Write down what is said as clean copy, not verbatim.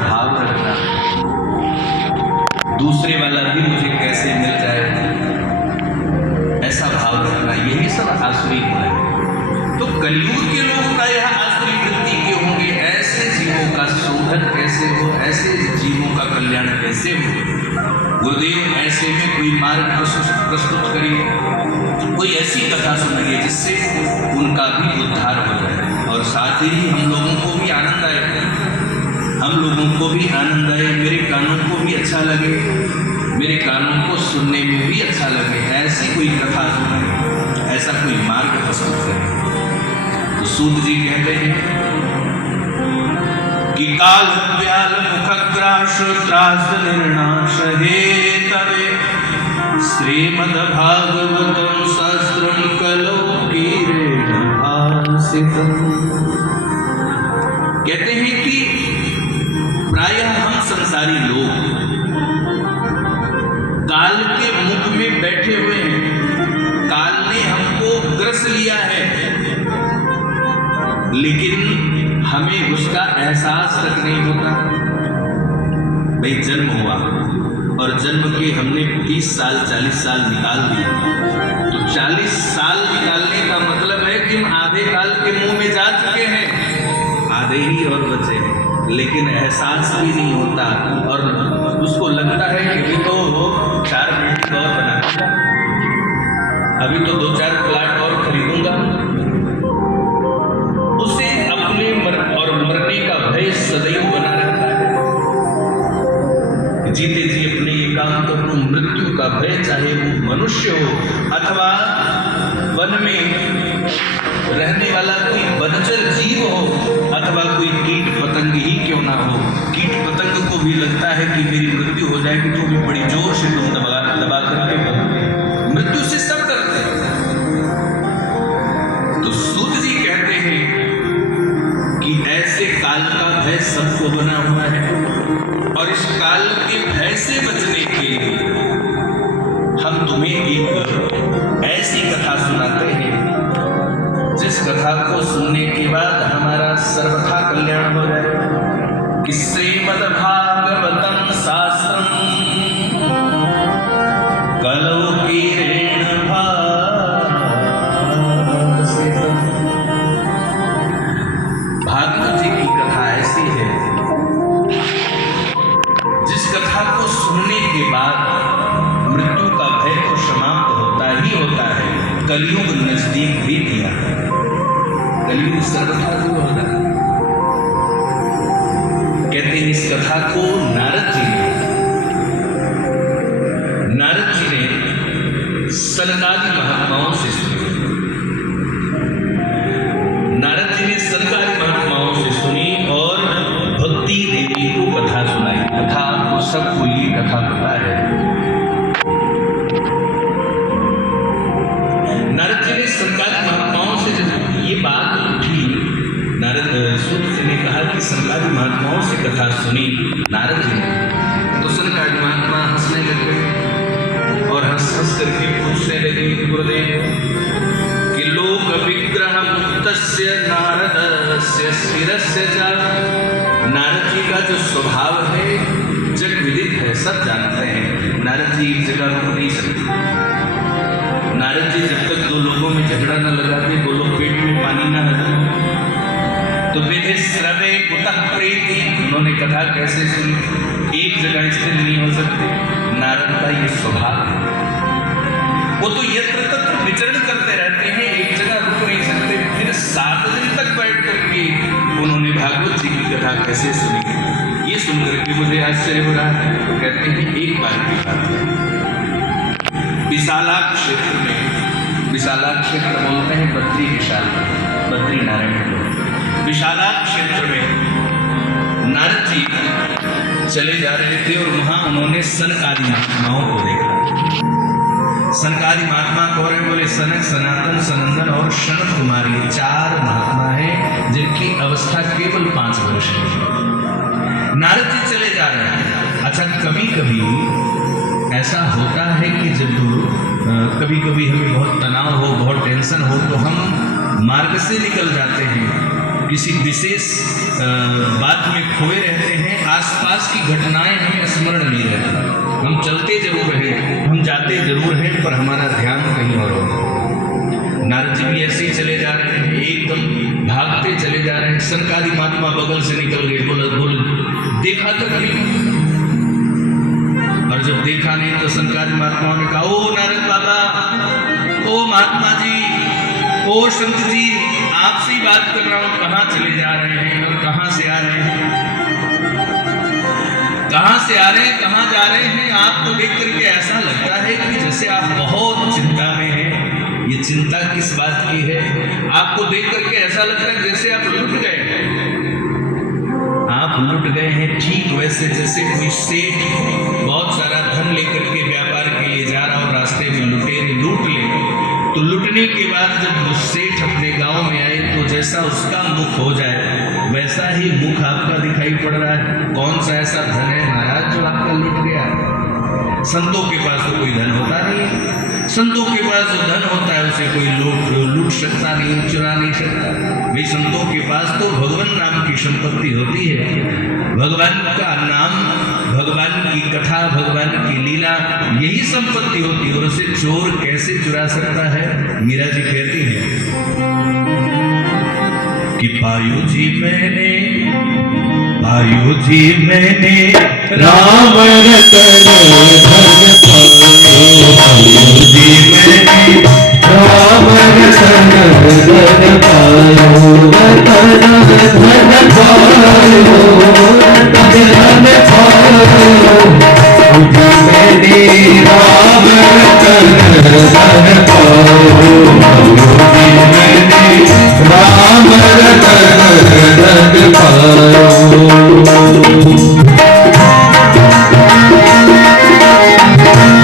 भाव रखना, दूसरे वाला भी मुझे कैसे मिल जाए, ऐसा भाव रखना, यही सब आसुरी गुण है। तो कलयुग के लोग प्रायः आसुरी वृत्ति के होंगे। ऐसे जीवों का शोधन कैसे हो, ऐसे जीवों का कल्याण कैसे हो, गुरुदेव ऐसे में कोई मार्ग प्रस्तुत करिए, कोई ऐसी कथा सुनाइए जिससे उनका भी उद्धार हो जाए और साथ ही हम लोगों को भी आनंद आए, हम लोगों को भी आनंद आए, मेरे कानों को भी अच्छा लगे, मेरे कानों को सुनने में भी अच्छा लगे। ऐसी कोई कथा सुनाए, ऐसा कोई मार्ग प्रस्तुत करें। तो सूत जी कहते हैं कि काल व्याल मुखग्रास त्रास निर्नाश हेतवे श्रीमद् भागवतम शास्त्रम कलौ कीरेण भासितम्। कहते हैं कि प्रायः हम संसारी लोग काल के मुख में बैठे हुए हैं, काल ने हमको ग्रस लिया है, लेकिन हमें उसका एहसास तक नहीं होता। भाई जन्म हुआ और जन्म के हमने 30 साल 40 साल निकाल दिए, तो 40 साल निकालने का मतलब है कि हम आधे काल के मुंह में जा चुके हैं, आधे ही और बचे हैं, लेकिन एहसास भी नहीं होता और उसको लगता है कि अभी तो 4 बिल्डिंग और बनाऊंगा, अभी तो 2-4 प्लाट और खरीदूंगा। उसे अपने और मरने का भय सदैव बना रहता है। जीते जी अपने एकांत को मृत्यु का भय, चाहे वो मनुष्य हो अथवा वन में रहने वाला कोई वनचर जीव हो अथवा कोई कीट पतंग ही क्यों ना हो, कीट पतंग को भी लगता है कि मेरी मृत्यु हो जाएगी तो भी बड़ी जोर से तुम दबा करके बोलोगे। मृत्यु से सब डरते हैं। तो सूत जी कहते हैं कि ऐसे काल का भय सबको बना हुआ है और इस काल के भय से बचने के लिए हम तुम्हें एक ऐसी कथा सुनाते हैं जिस कथा को सुनने के बाद हमारा सर्वथा कल्याण हो जाए। कि श्रीमद् भागवतम शास्त्रम कलौ कीरेण भासितम्। भागवत जी की कथा ऐसी है जिस कथा को सुनने के बाद मृत्यु का भय तो समाप्त होता ही होता है, कलयुग नजदीक भी किया है, कलयुग सर्वथा दूर होता है। कहते हैं इस कथा को नारद जी ने सनकादि महात्माओं से सुनी। नारद जी ने सनकादि महात्माओं से सुनी और भक्ति देवी को कथा सुनाई। कथा आपको सबको ये कथा पता है। नारद जी ने सनकादि महात्माओं से जब ये बात उठी, नारद सूत जी ने कहा कि सनकादि महात्माओं से कथा सुनी नारद जी ने, तो सनकादि महात्मा हंसने लग गए और हंस करके पूछने लगे गुरुदेव कि लोक विग्रह मुक्तस्य नारदस्य शिरस्य च। नारद जी का जो स्वभाव है जग विदित है, सब जानते हैं। नारद जी एक जगह रुक नहीं सकते। नारद जी जब तक दो लोगों में झगड़ा न लगाते, दो लोग पेट में पानी न लगाते, तो विधि श्रवे कुतः प्रीति, उन्होंने कथा कैसे सुनी, एक जगह स्थिर नहीं हो सकते। नारद का ये स्वभाव है, वो तो यत्र तत्र विचरण करते रहते हैं, एक जगह रुक नहीं सकते। फिर 7 दिन तक बैठ करके उन्होंने भागवत जी की कथा कैसे सुनी, ये सुनकर के मुझे आश्चर्य हो रहा है। तो कहते हैं एक बार की बात है, विशाला क्षेत्र में, विशाला क्षेत्र बोलते हैं बद्री विशाल, बद्री नारायण, विशाला क्षेत्र में नारद जी चले जा रहे थे और वहां उन्होंने सनकादि महात्माओं को देखा। सनकादि महात्मा कौन है? बोले सनक, सनातन, सनंदन और शनक कुमारी, 4 महात्मा हैं जिनकी अवस्था केवल 5 वर्ष है। नारद जी चले जा रहे हैं। अच्छा, कभी कभी ऐसा होता है कि जब कभी कभी हमें बहुत तनाव हो, बहुत टेंशन हो, तो हम मार्ग से निकल जाते हैं किसी विशेष बात में खोए रहते हैं, आसपास की घटनाएं हमें स्मरण नहीं रहती। हम चलते जरूर हैं, हम जाते जरूर हैं, पर हमारा ध्यान कहीं और है। नारद जी भी ऐसे ही चले जा रहे हैं, एकदम भागते चले जा रहे हैं। सनकादि महात्मा बगल से निकल गए, बोल देखा तक नहीं। और जब देखा नहीं तो सनकादि महात्माओं ने कहा, ओ नारद बाबा, ओ महात्मा जी, ओ संत जी, आपसे ही बात कर रहा हूं, कहाँ चले जा रहे हैं और कहाँ से आ रहे हैं, कहाँ से आ रहे हैं, कहाँ जा रहे हैं? आपको देख करके ऐसा लगता है कि जैसे आप बहुत चिंता में हैं। ये चिंता किस बात की है? आपको देख करके ऐसा लगता है जैसे आप लुट गए हैं। आप लुट गए हैं ठीक वैसे जैसे कोई सेठ बहुत सारा धन लेकर के व्यापार के लिए जा रहा हो, रास्ते में लुटेरे लूट ले, तो लुटने के बाद जब वो सेठ अपने गांव में आए तो जैसा उसका मुख हो जाए वैसा ही मुख आपका दिखाई पड़ रहा है। कौन सा ऐसा धन है महाराज जो आपका लुट गया? संतों के पास तो कोई धन होता नहीं है। संतों के पास जो धन होता है उसे कोई लूट सकता नहीं, चुरा नहीं सकता। भाई संतों के पास तो भगवान नाम की संपत्ति होती है। भगवान का नाम, भगवान की कथा, भगवान की लीला, यही संपत्ति होती है और उसे चोर कैसे चुरा सकता है? मीरा जी कहती हैं कि पायु जी मैंने राम रतन धन पायो, पायु जी मैंने राम रतन धन पायो, रतन धन पायो, रतन धन पायो।